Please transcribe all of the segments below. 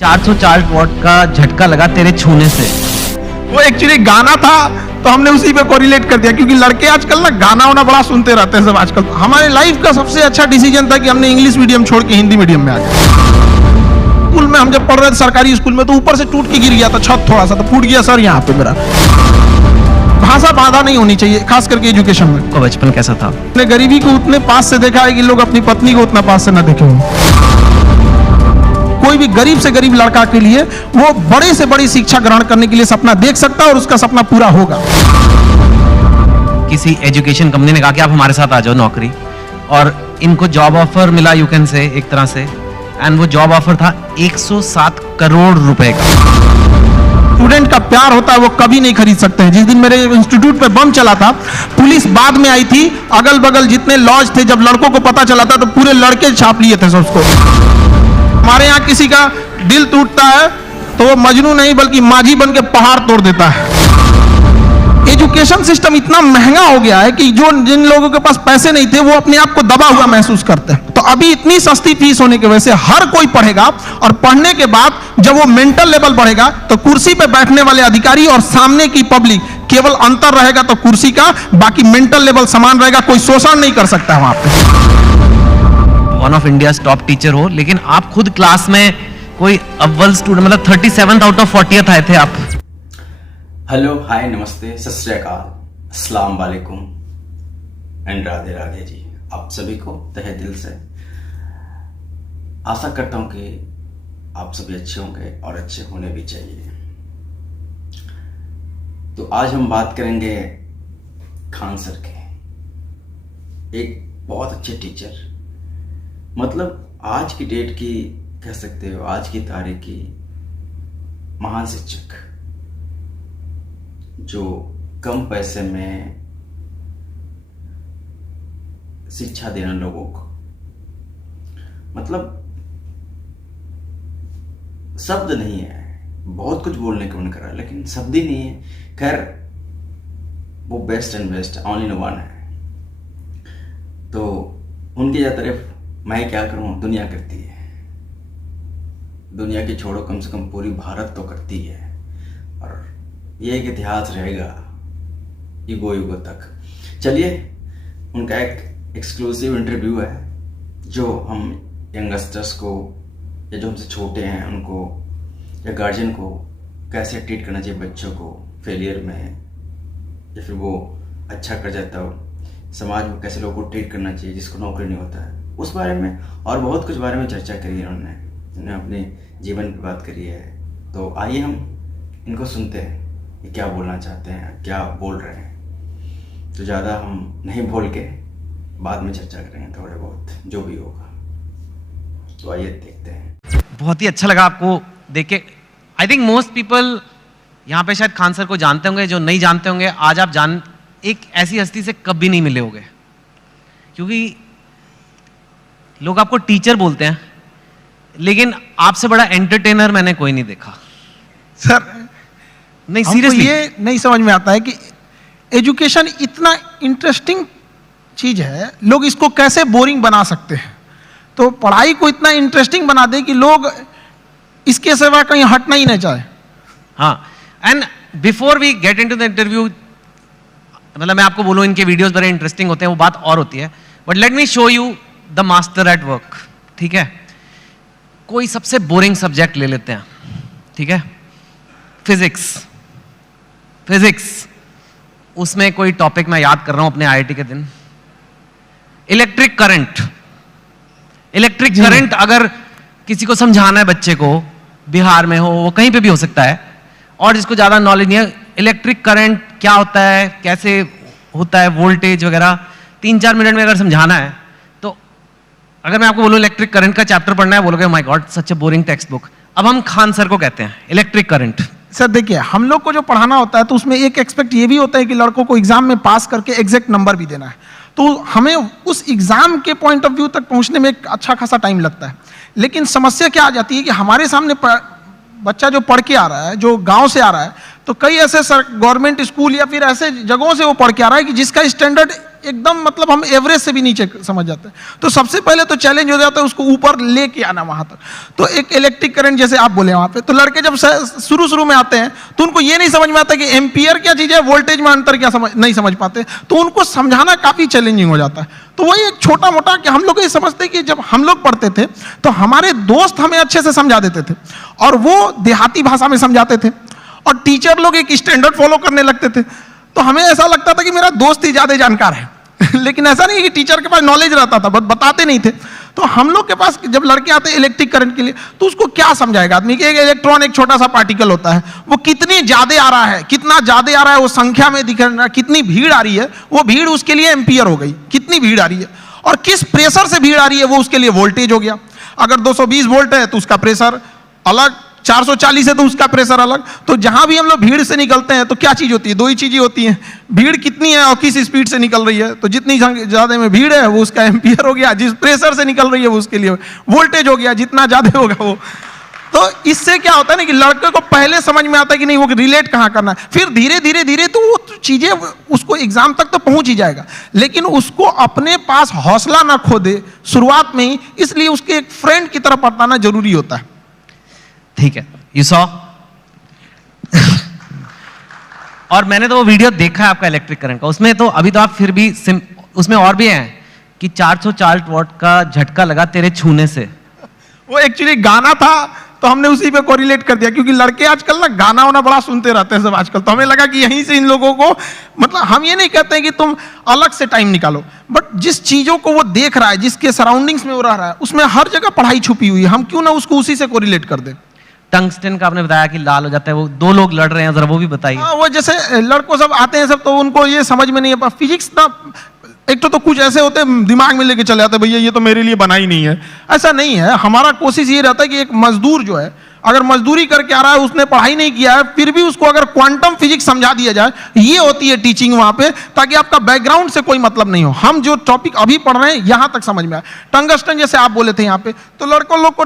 404 what का झटका लगा तेरे छूने से। वो एक्चुअली गाना था तो हमने उसी पे कोरिलेट कर दिया, क्योंकि लड़के आजकल ना गाना वाना बड़ा सुनते रहते हैं सब आजकल। हमारे लाइफ का सबसे अच्छा डिसीजन था कि हमने इंग्लिश मीडियम छोड़ के हिंदी मीडियम में आ गए। स्कूल में हम जब पढ़ रहे थे सरकारी स्कूल में, तो ऊपर से टूट के गिर गया था छत, थोड़ा सा तो फूट गया सर यहाँ पे मेरा। भाषा बाधा नहीं होनी चाहिए, खास करके एजुकेशन में। तो बचपन कैसा था? मैंने गरीबी को उतने पास से देखा है कि लोग अपनी पत्नी को उतना पास से ना देखे हों। कोई भी गरीब से गरीब लड़का के लिए वो बड़े से बड़ी शिक्षा ग्रहण करने के लिए सपना देख सकता है और उसका सपना पूरा होगा। किसी एजुकेशन कंपनी ने कहा कि आप हमारे साथ आ जाओ नौकरी, और इनको जॉब ऑफर मिला, यू कैन से एक तरह से, एंड वो जॉब ऑफर था 107 करोड़ रुपए का। स्टूडेंट का प्यार होता है वो कभी नहीं खरीद सकते हैं। जिस दिन मेरे इंस्टीट्यूट पे बम चला था, पुलिस बाद में आई थी, अगल बगल जितने लॉज थे, जब लड़कों को पता चला था तो पूरे लड़के छाप लिए थे उसको। हमारे यहाँ किसी का दिल टूटता है तो वो मजनू नहीं बल्कि माझी बन के पहाड़ तोड़ देता है। एजुकेशन सिस्टम इतना महंगा हो गया है कि जिन लोगों के पास पैसे नहीं थे वो अपने आप को दबा हुआ महसूस करते हैं। तो अभी इतनी सस्ती फीस होने की वजह से हर कोई पढ़ेगा, और पढ़ने के बाद जब वो मेंटल लेवल बढ़ेगा तो कुर्सी पे बैठने वाले अधिकारी और सामने की पब्लिक केवल अंतर रहेगा तो कुर्सी का, बाकी मेंटल लेवल समान रहेगा, कोई शोषण नहीं कर सकता वहां पे। One of India top teacher हो, लेकिन आप खुद क्लास में कोई अव्वल स्टूडेंट, मतलब 37 आउट ऑफ 40th आए थे आप। हेलो, हाय, नमस्ते, सत श्री अकाल, अस्सलाम वालेकुम एंड राधे राधे जी। आप सभी को तहे दिल से आशा करता हूं कि आप सभी अच्छे होंगे और अच्छे होने भी चाहिए। तो आज हम बात करेंगे खान सर के, एक बहुत अच्छे टीचर, मतलब आज की डेट की कह सकते हो, आज की तारीख की महान शिक्षक, जो कम पैसे में शिक्षा देना लोगों को, मतलब शब्द नहीं है, बहुत कुछ बोलने को मन कर रहा है लेकिन शब्द ही नहीं है। खैर, वो best and best only one है, तो उनकी ज्यादा तारीफ मैं क्या करूं, दुनिया करती है। दुनिया की छोड़ो, कम से कम पूरी भारत तो करती है, और ये एक इतिहास रहेगा युगों युगों तक। चलिए, उनका एक एक्सक्लूसिव इंटरव्यू है जो हम यंगस्टर्स को, या जो हमसे छोटे हैं उनको, या गार्जियन को कैसे ट्रीट करना चाहिए बच्चों को फेलियर में, या फिर वो अच्छा कर जाता हो, समाज में कैसे लोगों को ट्रीट करना चाहिए जिसको नौकरी नहीं होता है, उस बारे में और बहुत कुछ बारे में चर्चा करी है उन्होंने अपने जीवन की बात करी है। तो आइए हम इनको सुनते हैं कि क्या बोलना चाहते हैं, क्या बोल रहे हैं। तो ज़्यादा हम नहीं बोल के बाद में चर्चा करेंगे, थोड़े बहुत जो भी होगा। तो आइए देखते हैं। बहुत ही अच्छा लगा आपको देख के। आई थिंक मोस्ट पीपल यहाँ पे शायद खान सर को जानते होंगे, जो नहीं जानते होंगे आज आप एक ऐसी हस्ती से कभी नहीं मिले होंगे, क्योंकि लोग आपको टीचर बोलते हैं, लेकिन आपसे बड़ा एंटरटेनर मैंने कोई नहीं देखा सर। नहीं, सीरियसली ये नहीं समझ में आता है कि एजुकेशन इतना इंटरेस्टिंग चीज है, लोग इसको कैसे बोरिंग बना सकते हैं। तो पढ़ाई को इतना इंटरेस्टिंग बना दे कि लोग इसके सिवा कहीं हटना ही नहीं चाहे। हाँ, and before we get into the interview, मतलब मैं आपको बोलूं इनके वीडियोस बड़े इंटरेस्टिंग होते हैं, वो बात और होती है, but let me show you the master at work. ठीक है, कोई सबसे बोरिंग सब्जेक्ट ले लेते हैं, ठीक है, फिजिक्स, उसमें कोई टॉपिक मैं याद कर रहा हूं अपने आईआईटी के दिन, इलेक्ट्रिक करंट अगर किसी को समझाना है बच्चे को, बिहार में हो, वो कहीं पे भी हो सकता है, और जिसको ज्यादा नॉलेज नहीं है, इलेक्ट्रिक करंट क्या होता है, कैसे होता है, वोल्टेज वगैरह 3-4 मिनट में अगर समझाना है, तो अगर मैं आपको बोलूं इलेक्ट्रिक करंट का चैप्टर पढ़ना है, बोलोगे my God such a boring text book. अब हम खान सर को कहते हैं इलेक्ट्रिक करंट। सर देखिए, हम लोग को जो पढ़ाना होता है तो उसमें एक एक्सपेक्ट ये भी होता है कि लड़कों को एग्जाम में पास करके एग्जैक्ट नंबर भी देना है, तो हमें उस एग्जाम के पॉइंट ऑफ व्यू तक पहुंचने में एक अच्छा खासा टाइम लगता है। लेकिन समस्या क्या आ जाती है कि हमारे सामने बच्चा जो पढ़ के आ रहा है, जो गांव से आ रहा है, तो कई ऐसे गवर्नमेंट स्कूल या फिर ऐसे जगहों से वो पढ़ के आ रहा है कि जिसका स्टैंडर्ड एकदम मतलब हम एवरेज से भी नीचे समझ जाते हैं। तो सबसे पहले तो चैलेंज हो जाता है उसको ऊपर लेके आना वहां तक। तो एक इलेक्ट्रिक करंट जैसे आप बोले वहां पे, तो लड़के जब शुरू शुरू में आते हैं तो उनको ये नहीं समझ में आता कि एम्पियर क्या चीज है, वोल्टेज में अंतर क्या नहीं समझ पाते, तो उनको समझाना काफी चैलेंजिंग हो जाता है। तो वही एक छोटा मोटा कि हम लोग ये समझते कि जब हम लोग पढ़ते थे तो हमारे दोस्त हमें अच्छे से समझा देते थे और वो देहाती भाषा में समझाते थे, और टीचर लोग एक स्टैंडर्ड फॉलो करने लगते थे। तो हमें ऐसा लगता था कि मेरा दोस्त ही ज्यादा जानकार है लेकिन ऐसा नहीं है कि टीचर के पास नॉलेज रहता था, बट बताते नहीं थे। तो हम लोग के पास जब लड़के आते हैं इलेक्ट्रिक करंट के लिए, तो उसको क्या समझाएगा आदमी कि एक इलेक्ट्रॉन एक छोटा सा पार्टिकल होता है, वो कितनी ज्यादा आ रहा है, कितना ज्यादा आ रहा है वो संख्या में दिख रहा है, कितनी भीड़ आ रही है, वो भीड़ उसके लिए एम्पियर हो गई, कितनी भीड़ आ रही है, और किस प्रेशर से भीड़ आ रही है वो उसके लिए वोल्टेज हो गया। अगर 220 वोल्ट है तो उसका प्रेशर अलग, 440 है तो उसका प्रेशर अलग। तो जहां भी हम लोग भीड़ से निकलते हैं तो क्या चीज होती है, दो ही चीजें होती हैं, भीड़ कितनी है और किस स्पीड से निकल रही है। तो जितनी ज्यादा में भीड़ है वो उसका एम्पियर हो गया, जिस प्रेशर से निकल रही है वो उसके लिए वोल्टेज हो गया, जितना ज्यादा होगा वो। तो इससे क्या होता है ना कि लड़के को पहले समझ में आता है कि नहीं वो रिलेट कहां करना है, फिर धीरे धीरे धीरे तो वो चीजें उसको एग्जाम तक तो पहुंच ही जाएगा, लेकिन उसको अपने पास हौसला ना खो दे शुरुआत में ही, इसलिए उसके एक फ्रेंड की तरह बताना जरूरी होता है। ठीक है, यू सॉ और मैंने तो वो वीडियो देखा है आपका इलेक्ट्रिक करंट का, उसमें तो अभी तो आप फिर भी उसमें और भी हैं कि 440 वॉट का झटका लगा तेरे छूने से। वो एक्चुअली गाना था तो हमने उसी पे कोरिलेट कर दिया, क्योंकि लड़के आजकल ना गाना वाना बड़ा सुनते रहते हैं सब आजकल, तो हमें लगा कि यहीं से इन लोगों को, मतलब हम ये नहीं कहते हैं कि तुम अलग से टाइम निकालो, बट जिस चीजों को वो देख रहा है, जिसके सराउंडिंग्स में वो रह रहा है, उसमें हर जगह पढ़ाई छुपी हुई है, हम क्यों ना उसको उसी से कोरिलेट कर दें। टंगस्टन का आपने बताया कि लाल हो जाता है, वो दो लोग लड़ रहे हैं, जरा वो भी बताइए। वो जैसे लड़कों सब आते हैं सब, तो उनको ये समझ में नहीं है फिजिक्स ना, एक तो कुछ ऐसे होते हैं दिमाग में लेके चले जाते हैं, भैया ये तो मेरे लिए बना ही नहीं है। ऐसा नहीं है, हमारा कोशिश ये रहता है कि एक मजदूर जो है अगर मजदूरी करके आ रहा है, उसने पढ़ाई नहीं किया है, फिर भी उसको अगर क्वांटम फिजिक्स समझा दिया जाए, ये होती है टीचिंग वहां पे, ताकि आपका बैकग्राउंड से कोई मतलब नहीं हो, हम जो टॉपिक अभी पढ़ रहे हैं यहां तक समझ में आए। टंगस्टन जैसे आप बोले थे यहाँ पे, तो लड़कों लोग को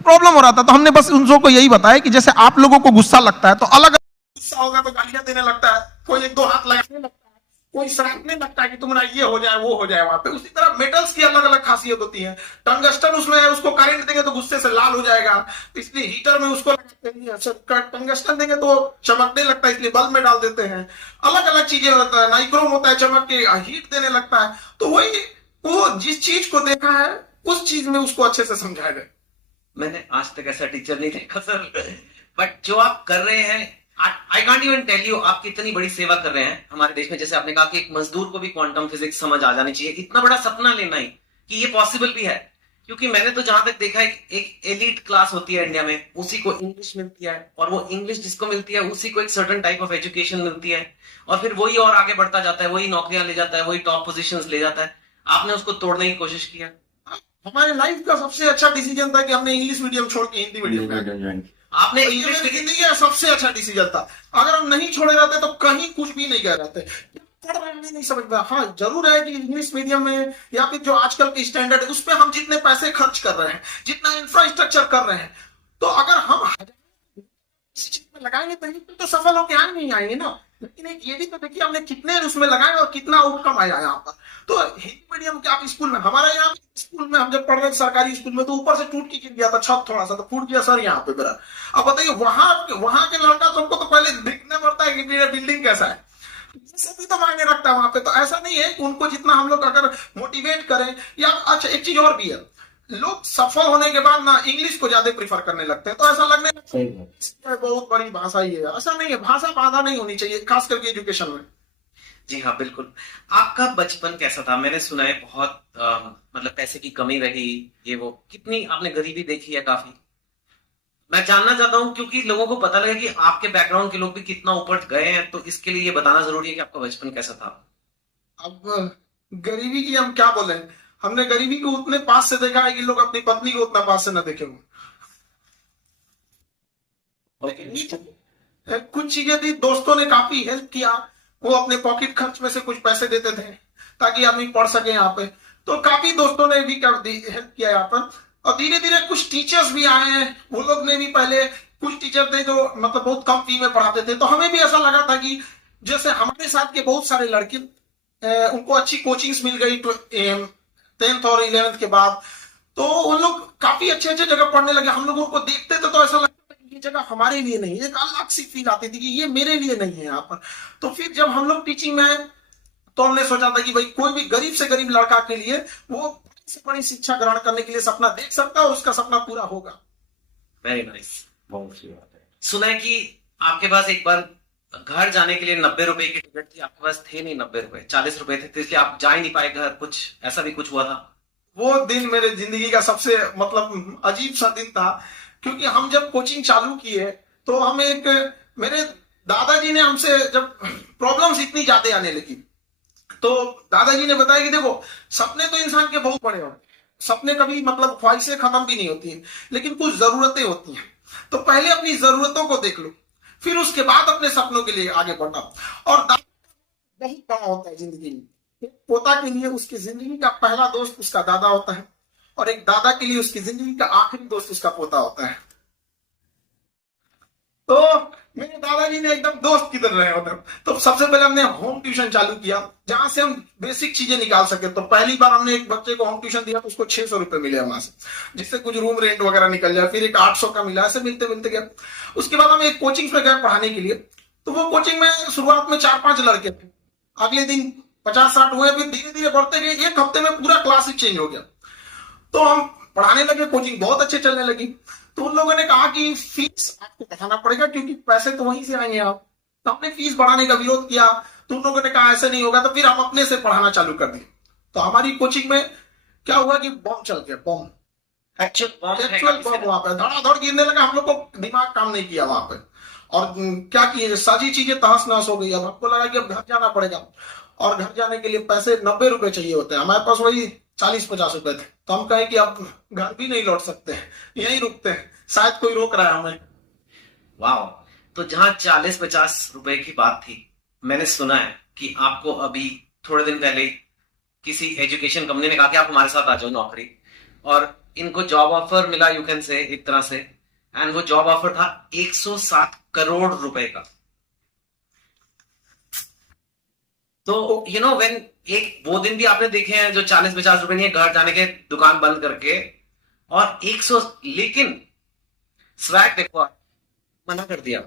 प्रॉब्लम हो रहा था, तो हमने बस उन लोगों को यही बताया कि जैसे आप लोगों को गुस्सा लगता है तो अलग गुस्सा होगा तो गालियां देने लगता है, कोई एक दो हाथ लगाने लगता है, कोई सराहने लगता है कि तुम्हारा ये हो जाए वो हो जाए वहां पे। उसी तरह मेटल्स की अलग अलग खासियत होती है। टंगस्टन उसमें है, उसको करंट देंगे तो गुस्से से लाल हो जाएगा, तो इसलिए हीटर में उसको लगाते हैं, टंगस्टन देंगे तो चमकने लगता है इसलिए बल्ब में डाल देते हैं। अलग अलग चीजें होता है, नाइक्रोम होता है चमक के हीट देने लगता है। तो वही वो जिस चीज को देखा है उस चीज में उसको अच्छे से समझाया जाए। मैंने आज तक ऐसा टीचर नहीं देखा सर, बट जो आप कर रहे हैं, I can't even tell you, आप कितनी बड़ी सेवा कर रहे हैं हमारे देश में। जैसे आपने कहा कि एक मजदूर को भी क्वांटम फिजिक्स समझ आ जानी चाहिए, इतना बड़ा सपना लेना ही कि ये पॉसिबल भी है। क्योंकि मैंने तो जहां तक देखा है, एक एलिट क्लास होती है इंडिया में, उसी को इंग्लिश मिलती है, और वो इंग्लिश जिसको मिलती है उसी को एक सर्टेन टाइप ऑफ एजुकेशन मिलती है, और फिर वही और आगे बढ़ता जाता है, वही नौकरियां ले जाता है, वही टॉप पोजीशंस ले जाता है। आपने उसको तोड़ने की कोशिश किया। हमारे लाइफ का सबसे अच्छा डिसीजन था कि हमने इंग्लिश मीडियम छोड़ के हिंदी मीडियम में ज्वाइन किया। आपने इंग्लिश जिंदगी का सबसे अच्छा डिसीजन था। अगर हम नहीं छोड़े रहते तो कहीं कुछ भी नहीं कह रहते, पढ़ रहे हैं नहीं समझ में। हाँ जरूर है कि इंग्लिश मीडियम में या फिर जो आजकल के स्टैंडर्ड है उस पर हम जितने पैसे खर्च कर रहे हैं, जितना इंफ्रास्ट्रक्चर कर रहे हैं, तो अगर हम इस चीज में लगाएंगे तो सफल होके आए नहीं आएंगे ना। लेकिन एक ये भी तो देखिए हमने कितने उसमें लगाए और कितना आउटकम आया यहाँ पर। तो हिंदी मीडियम के आप स्कूल में, हमारे यहाँ स्कूल में हम जब पढ़ रहे थे सरकारी स्कूल में, तो ऊपर से टूट के गिर गया था छत, थोड़ा सा तो फूट गया सर यहाँ पे मेरा। अब बताइए वहां के लड़का सबको तो पहले देखना पड़ता है कि मेरा बिल्डिंग कैसा है, भी तो मायने रखता है वहां पे। तो ऐसा नहीं है कि उनको जितना हम लोग अगर मोटिवेट करें या अच्छा एक चीज और भी है, लोग सफल होने के बाद ना इंग्लिश को ज्यादा प्रीफर करने लगते हैं। तो ऐसा लगने लगता है बहुत बड़ी भाषा ही है, ऐसा नहीं है। भाषा बाधा नहीं होनी चाहिए, खास करके एजुकेशन में। जी हाँ बिल्कुल। आपका बचपन कैसा था? मैंने सुना है बहुत मतलब पैसे की कमी रही, ये वो, कितनी आपने गरीबी देखी है काफी। मैं जानना चाहता हूँ क्योंकि लोगों को पता लगे कि आपके बैकग्राउंड के लोग भी कितना ऊपर गए हैं, तो इसके लिए ये बताना जरूरी है कि आपका बचपन कैसा था। अब गरीबी की हम क्या बोले, हमने गरीबी को उतने पास से देखा है कि लोग अपनी पत्नी को उतना पास से न देखे हुए। कुछ चीजें थी, दोस्तों ने काफी हेल्प किया, वो अपने पॉकेट खर्च में से कुछ पैसे देते थे ताकि आदमी पढ़ सके यहाँ पे। तो काफी दोस्तों ने भी हेल्प किया यहाँ पर। और धीरे धीरे कुछ टीचर्स भी आए हैं, वो लोग ने भी, पहले कुछ टीचर थे जो मतलब बहुत कम फी में पढ़ाते थे, तो हमें भी ऐसा लगा था कि जैसे हमारे साथ के बहुत सारे लड़के उनको अच्छी कोचिंग्स मिल गई 10th और 11th के बाद, तो उन लोग काफी अच्छे अच्छे जगह पढ़ने लगे। हम लोगों को देखते थे तो ऐसा लगता था कि ये जगह हमारे लिए नहीं है, एक अलग सी फील आती थी कि ये मेरे लिए नहीं है यहाँ पर। तो फिर जब हम लोग टीचिंग में आए तो हमने सोचा था कि भाई कोई भी गरीब से गरीब लड़का के लिए वो बड़ी से बड़ी शिक्षा ग्रहण करने के लिए सपना देख सकता है और उसका सपना पूरा होगा। Very nice. बहुत सी बात है। सुना है कि आपके पास एक बार घर जाने के लिए 90 रुपए की टिकट थी, आपके पास थे नहीं 90 रुपए, 40 रुपए थे, तो इसलिए आप जा ही नहीं पाए घर, कुछ ऐसा भी कुछ हुआ था? वो दिन मेरे जिंदगी का सबसे मतलब अजीब सा दिन था, क्योंकि हम जब कोचिंग चालू किए तो हम मेरे दादाजी ने हमसे जब प्रॉब्लम्स इतनी ज्यादा आने लगी तो दादाजी ने बताया कि देखो, सपने तो इंसान के बहुत बड़े होते हैं, सपने कभी मतलब ख्वाहिशें खत्म भी नहीं होती हैं, लेकिन कुछ जरूरतें होती हैं। तो पहले अपनी जरूरतों को देख लो, फिर उसके बाद अपने सपनों के लिए आगे बढ़ना। और बहुत बड़ा होता है जिंदगी में। एक पोता के लिए उसकी जिंदगी का पहला दोस्त उसका दादा होता है, और एक दादा के लिए उसकी जिंदगी का आखिरी दोस्त उसका पोता होता है। तो मेरे दादाजी ने एकदम दोस्त की तरह रहे होते। तो सबसे पहले हमने होम ट्यूशन चालू किया, जहां से हम बेसिक चीजें निकाल सके। तो पहली बार हमने एक बच्चे को होम ट्यूशन दिया तो उसको 600 रुपए मिले वहां से, जिससे कुछ रूम रेंट वगैरह निकल जाए। फिर एक 800 का मिला, ऐसे मिलते मिलते गया। उसके बाद हम एक कोचिंग में गए पढ़ाने के लिए। तो वो कोचिंग में शुरुआत में 4-5 लड़के थे, अगले दिन 50-60 हुए, फिर धीरे धीरे बढ़ते गए। एक हफ्ते में पूरा क्लास ही चेंज हो गया। तो हम पढ़ाने लगे, कोचिंग बहुत अच्छे चलने लगी। तो उन लोगों ने कहा कि फीस आपको बढ़ाना पड़ेगा, क्योंकि पैसे तो वहीं से आएंगे आप। तो हमने फीस बढ़ाने का विरोध किया, तो उन लोगों ने कहा ऐसे नहीं होगा। तो फिर हम अपने से पढ़ाना चालू कर दिए। तो हमारी कोचिंग में क्या हुआ कि बम चल गया, बम, एक्चुअल बम वहां पे धड़ाधड़ गिरने लगा। हम लोग को दिमाग काम नहीं किया वहां पे, और क्या किए, सारी चीजें तहस नहस हो गई। अब हमको लगा कि अब घर जाना पड़ेगा, और घर जाने के लिए पैसे 90 रुपए चाहिए होते हैं, हमारे पास वही 40-50 रुपए थे। तो हम कहे कि अब घर भी नहीं लौट सकते, यहीं रुकते हैं, शायद कोई रोक रहा है हमें। वाह। तो जहां 40-50 रुपए की बात थी, मैंने सुना है कि आपको अभी थोड़े दिन पहले किसी एजुकेशन कंपनी ने कहा कि आप हमारे साथ आ जाओ नौकरी, और इनको जॉब ऑफर मिला, यू कैन से, एक तरह से। एंड वो जॉब ऑफर था 107 करोड़ रुपए का। तो यू नो व्हेन, एक वो दिन भी आपने देखे हैं जो 40-50 रुपए नहीं है, घर जाने के दुकान बंद करके, और 100, लेकिन स्वैग देखो, मना कर दिया।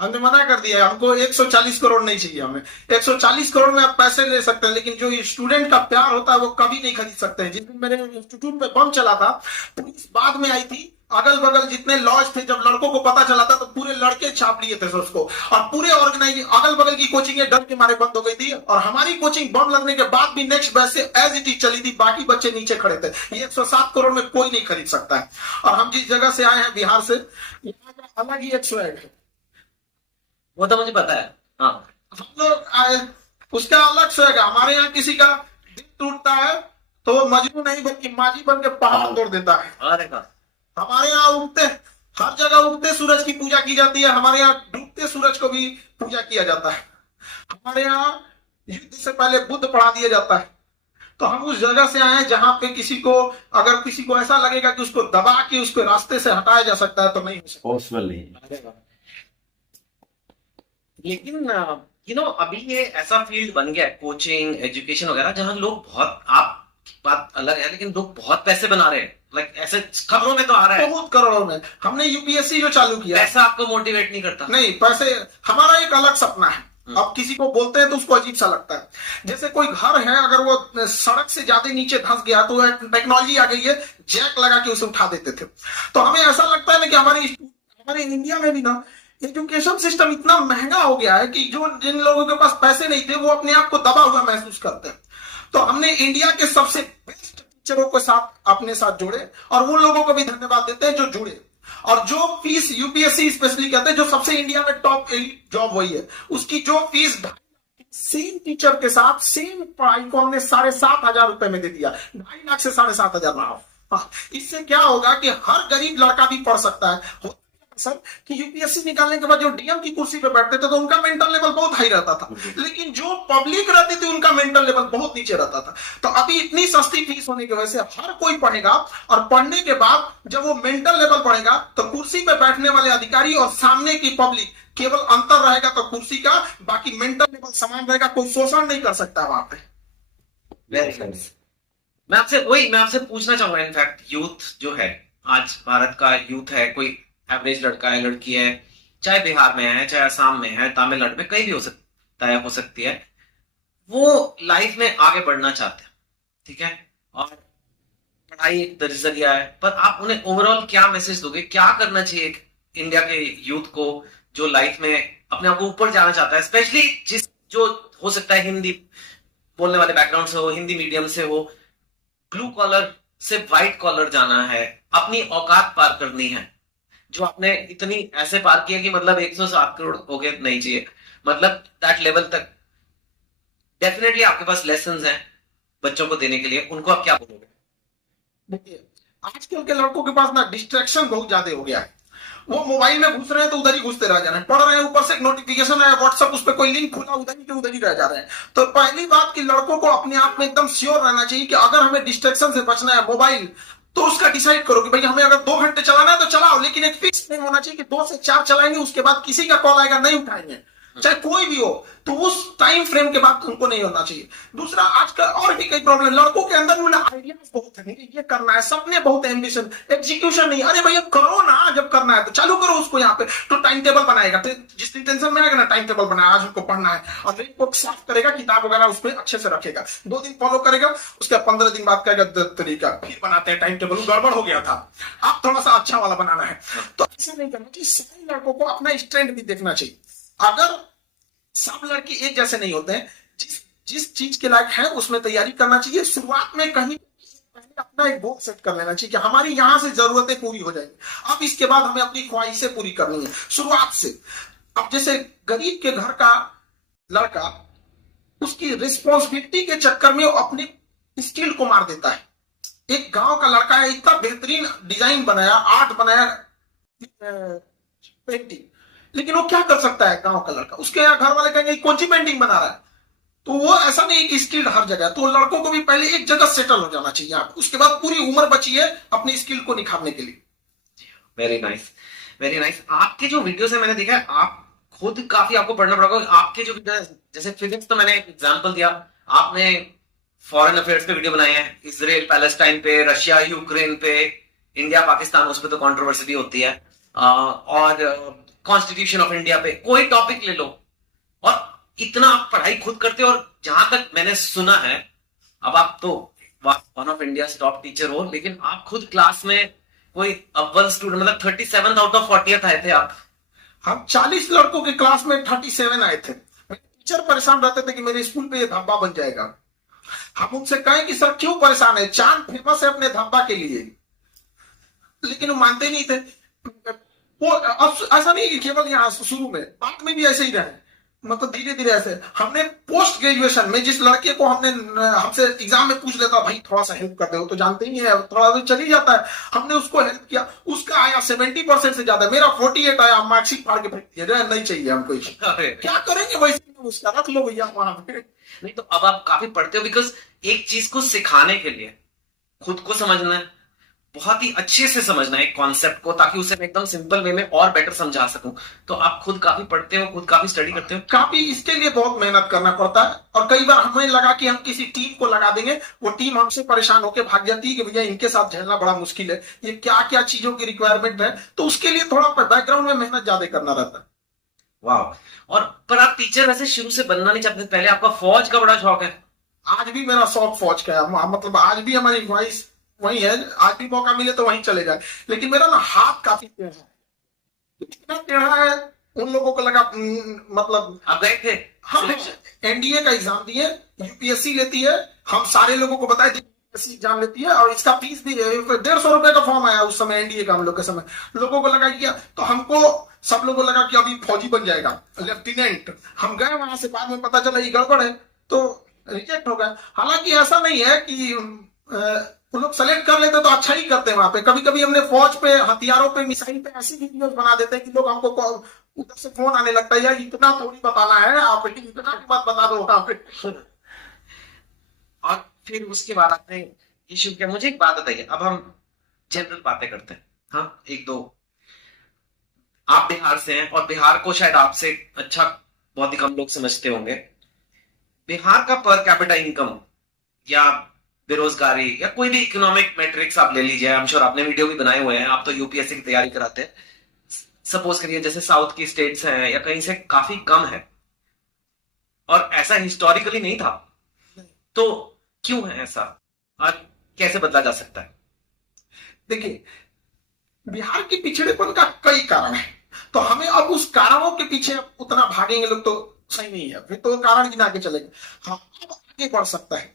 हमने मना कर दिया, हमको 140 करोड़ नहीं चाहिए। हमें 140 करोड़ में आप पैसे ले सकते हैं, लेकिन जो स्टूडेंट का प्यार होता है वो कभी नहीं खरीद सकते हैं। जिस दिन मेरे इंस्टीट्यूट पे बम चला था, पुलिस बाद में आई थी, अगल बगल जितने लॉज थे, जब लड़कों को पता चला था तो पूरे लड़के छाप लिए थे उसको, और पूरे ऑर्गेनाइज अगल बगल की कोचिंगें डर के मारे बंद हो गई थी। और हमारी कोचिंग बम लगने के बाद भी नेक्स्ट बैच से एज इट इज चली थी, बाकी बच्चे नीचे खड़े थे। ये 107 करोड़ में कोई नहीं खरीद सकता है। और हम जिस जगह से आए हैं, बिहार से, यहाँ का अलग ही एक स्वैग है। वो तो मुझे पता है, हाँ। हम लोग उसका अलग स्वैग है। हमारे यहाँ किसी का दिल टूटता है तो वो मजनू नहीं बल्कि माजी बन के पहाड़ तोड़ देता है। अरे का हमारे यहाँ उगते, हर जगह उगते सूरज की पूजा की जाती है, हमारे यहाँ डूबते सूरज को भी पूजा किया जाता है। हमारे यहाँ युद्ध से पहले बुद्ध पढ़ा दिया जाता है। तो हम उस जगह से आए हैं जहां पे किसी को, अगर किसी को ऐसा लगेगा कि उसको दबा के उसको रास्ते से हटाया जा सकता है, तो नहीं हो सकता, पॉसिबल नहीं। लेकिन यू नो अभी ये ऐसा फील्ड बन गया है, कोचिंग, एजुकेशन वगैरह, जहां लोग बहुत, आप बात अलग है, लेकिन लोग बहुत पैसे बना रहे हैं। लाइक ऐसे खबरों में तो आ रहा है बहुत करोड़ों में। हमने यूपीएससी जो चालू किया, पैसा आपको मोटिवेट नहीं करता? नहीं, पैसे हमारा एक अलग सपना है। अब किसी को बोलते हैं तो उसको अजीब सा लगता है। जैसे कोई घर है, अगर वो सड़क से ज्यादा नीचे धंस गया तो टेक्नोलॉजी आ गई है, जैक लगा के उसे उठा देते थे। तो हमें ऐसा लगता है ना कि हमारे इंडिया में भी ना एजुकेशन सिस्टम इतना महंगा हो गया है कि जो जिन लोगों के पास पैसे नहीं थे वो अपने आप को दबा हुआ महसूस करते हैं। तो हमने इंडिया के सबसे बेस्ट टीचरों के साथ अपने साथ जोड़े, और उन लोगों को भी धन्यवाद देते हैं जो जुड़े। और जो फीस यूपीएससी स्पेशली कहते हैं, जो सबसे इंडिया में टॉप एलिट जॉब वही है, उसकी जो फीस सेम टीचर के साथ सेम पढ़ाई को हमने 7,500 रुपए में दे दिया। 2.5 लाख से 7,500। इससे क्या होगा कि हर गरीब लड़का भी पढ़ सकता है। सर कि यूपीएससी निकालने के बाद जो डीएम की कुर्सी पे बैठते थे तो उनका मेंटल लेवल बहुत हाई रहता था, लेकिन जो पब्लिक रहती थी उनका मेंटल लेवल बहुत नीचे रहता था। तो अभी इतनी सस्ती फीस होने की वजह से हर कोई पढ़ेगा, और पढ़ने के बाद जब वो मेंटल लेवल पढ़ेगा तो कुर्सी पे बैठने वाले अधिकारी और सामने की पब्लिक केवल अंतर रहेगा तो कुर्सी का, बाकी मेंटल लेवल समान रहेगा, कोई शोषण नहीं कर सकता वहां पे। Very nice. मैं आपसे पूछना चाहूंगा, इनफैक्ट यूथ जो है, आज भारत का यूथ है, कोई एवरेज लड़का है, लड़की है, चाहे बिहार में है, चाहे असम में है, तमिलनाडु में, कहीं भी हो सकता है, हो सकती है, वो लाइफ में आगे बढ़ना चाहते हैं, ठीक है, और पढ़ाई एक जरिया है, पर आप उन्हें ओवरऑल क्या मैसेज दोगे, क्या करना चाहिए इंडिया के यूथ को जो लाइफ में अपने आप को ऊपर जाना चाहता है, स्पेशली जो हो सकता है हिंदी बोलने वाले बैकग्राउंड से हो, हिंदी मीडियम से हो, ब्लू कॉलर से व्हाइट कॉलर जाना है, अपनी औकात पार करनी है, जो आपने इतनी ऐसे पार किया कि मतलब 107 करोड़ हो गए नहीं चाहिए, मतलब दैट लेवल तक डेफिनेटली आपके पास लेसन्स हैं बच्चों को देने के लिए, उनको आप क्या बोलोगे? देखिए, आजकल के लड़कों के पास ना डिस्ट्रैक्शन बहुत ज्यादा हो गया है। वो मोबाइल में घुस रहे हैं तो उधर ही घुसते रह जा रहे हैं, पढ़ रहे हैं, ऊपर से एक नोटिफिकेशन आया व्हाट्सएप, उस पर कोई लिंक खुला, उधर ही रह जा रहे हैं। तो पहली बात कि लड़कों को अपने आप में एकदम श्योर रहना चाहिए कि अगर हमें डिस्ट्रैक्शन से बचना है मोबाइल, तो उसका डिसाइड करो कि भाई हमें अगर 2 घंटे चलाना है तो चलाओ, लेकिन एक फिक्स टाइम होना चाहिए कि 2 से 4 चलाएंगे, उसके बाद किसी का कॉल आएगा नहीं उठाएंगे, चाहे कोई भी हो, तो उस टाइम फ्रेम के बाद उनको नहीं होना चाहिए। दूसरा, आजकल और भी कई प्रॉब्लम, लड़कों के अंदर आइडियाज बहुत है, ये करना है, सपने बहुत है, एम्बिशन, एग्जीक्यूशन नहीं। अरे भैया करो ना, जब करना है तो चालू करो उसको। यहाँ पे तो टाइम टेबल बनाएगा, जिस दिन टेंशन में आएगा ना, टाइम टेबल बनाया, आज हमको पढ़ना है, और को साफ करेगा, किताब वगैरह उसमें अच्छे से रखेगा, 2 दिन फॉलो करेगा, उसके 15 दिन बाद कहेगा तरीका फिर बनाते हैं टाइम टेबल, गड़बड़ हो गया था, आप थोड़ा सा अच्छा वाला बनाना है। तो ऐसा नहीं करना चाहिए। सारे लड़कों को अपना स्ट्रेंथ भी देखना चाहिए। अगर सब लड़के एक जैसे नहीं होते हैं, जिस चीज के लायक है उसमें तैयारी करना चाहिए। शुरुआत में कहीं पहले अपना एक गोल सेट कर लेना चाहिए कि हमारी यहां से जरूरतें पूरी हो जाएंगी, अब इसके बाद हमें अपनी ख्वाहिशें पूरी करनी है शुरुआत से। अब जैसे गरीब के घर का लड़का उसकी रिस्पॉन्सिबिलिटी के चक्कर में वो अपनी स्किल को मार देता है। एक गांव का लड़का है, इतना बेहतरीन डिजाइन बनाया, आर्ट बनाया, पेंटिंग, लेकिन वो क्या कर सकता है गांव का लड़का? उसके यहाँ घर वाले कहेंगे कौन सी पेंटिंग बना रहा है? तो वो ऐसा नहीं कि स्किल्ड हर जगह। तो लड़कों को भी पहले एक जगह सेटल हो जाना चाहिए, आप उसके बाद पूरी उम्र बची है अपनी स्किल को निखारने के लिए। Very nice, very nice. आपके जो वीडियोस है मैंने देखा है, आप खुद काफी आपको पढ़ना पड़ेगा। आपके जो वीडियो जैसे फिजिक्स, तो मैंने एक एग्जांपल दिया, आपने फॉरेन अफेयर्स पे वीडियो बनाए हैं, इसराइल पैलेस्टाइन पे, रशिया यूक्रेन पे, इंडिया पाकिस्तान, उस पर तो कंट्रोवर्सी भी होती है, और कॉन्स्टिट्यूशन ऑफ इंडिया पे, कोई टॉपिक ले लो, और इतना आप पढ़ाई खुद करते हो। और जहां तक मैंने सुना है, अब आप तो one of India top teacher हो, लेकिन आप खुद क्लास में कोई अव्वल स्टूडेंट, मतलब 37 आउट ऑफ 40 आए थे आप। हम 40 लड़कों के क्लास में 37 आए थे। टीचर परेशान रहते थे कि मेरे स्कूल पे ये धब्बा बन जाएगा। हम उनसे कहें कि सर क्यों परेशान है, चांद फेमस है अपने धब्बा के लिए, लेकिन वो मानते नहीं थे। वो अब ऐसा नहीं कि केवल यहाँ शुरू में, बाद में भी ऐसे ही रहे, मतलब धीरे धीरे ऐसे। हमने पोस्ट ग्रेजुएशन में जिस लड़के को हमसे एग्जाम में पूछ लेता भाई थोड़ा सा हेल्प कर दे, वो तो जानते ही है, थोड़ा तो चल ही जाता है, हमने उसको हेल्प किया, उसका आया 70% से ज्यादा, मेरा 48 आया, मार्कशीट फाड़ के फेंक दिया, नहीं चाहिए हमको। क्या करेंगे भाई, उसका रख लो भैया वहां पे। नहीं तो अब आप काफी पढ़ते हो, बिकॉज एक चीज को सिखाने के लिए खुद को समझना है, बहुत ही अच्छे से समझना है एक कॉन्सेप्ट को, ताकि उसे मैं एकदम सिंपल वे में और बेटर समझा सकूं। तो आप खुद काफी पढ़ते हो, खुद काफी स्टडी करते हो। काफी इसके लिए बहुत मेहनत करना पड़ता है, और कई बार हमें लगा कि हम किसी टीम को लगा देंगे, वो टीम हमसे परेशान होकर भाग जाती है कि भैया इनके साथ झेलना बड़ा मुश्किल है, ये क्या क्या चीजों की रिक्वायरमेंट है, तो उसके लिए थोड़ा बैकग्राउंड में मेहनत ज्यादा करना रहता है। वाह। और पर आप टीचर वैसे शुरू से बनना नहीं चाहते, पहले आपका फौज का बड़ा शौक है? आज भी मेरा शौक फौज का है, मतलब आज भी हमारी ख्वाहिश वही है, आज भी मौका मिले तो वहीं चले जाए। लेकिन मेरा ना हाथ काफी टेढ़ा है, इतना टेढ़ा है उन लोगों को लगा, मतलब आप गए थे? हम एनडीए का एग्जाम दिए, यूपीएससी लेती है, हम सारे लोगों को बताए यूपीएससी एग्जाम लेती है, और इसका फीस भी 150 रुपए का फॉर्म आया उस समय एनडीए का, हम लोग के समय। लोगों को लगा कि तो हमको सब लोगों को लगा कि अभी फौजी बन जाएगा, लेफ्टिनेंट। हम गए वहां से, बाद में पता चला ये गड़बड़ है, तो रिजेक्ट हो गया। हालांकि ऐसा नहीं है कि वो लोग सेलेक्ट कर लेते तो अच्छा ही करते हैं वहां पे। कभी कभी हमने फौज पे, हथियारों पे, मिसाइल पे ऐसी वीडियोस बना देते हैं कि लोग हमको उधर से फोन आने लगता है, यार इतना थोड़ी बताना है, आप इतना की बात बता दो वहां पे। और फिर उसके बाद आपने ये शुरू किया। मुझे एक बात बताइए, अब हम जनरल बातें करते हैं, हाँ एक दो। आप बिहार से हैं और बिहार को शायद आपसे अच्छा बहुत ही कम लोग समझते होंगे। बिहार का पर कैपिटा इनकम या बेरोजगारी या कोई भी इकोनॉमिक मैट्रिक्स आप ले लीजिए, आई एम श्योर आपने वीडियो भी बनाए हुए हैं, आप तो यूपीएससी की तैयारी कराते हैं। सपोज करिए जैसे साउथ की स्टेट्स हैं या कहीं से काफी कम है, और ऐसा हिस्टोरिकली नहीं था, तो क्यों है ऐसा और कैसे बदला जा सकता है? देखिए, बिहार के पिछड़ेपन का कई कारण है, तो हमें अब उस कारणों के पीछे उतना भागेंगे लोग तो सही नहीं है, फिर तो कारण गिना के चलेंगे। हाँ, अब आगे बढ़ सकता है।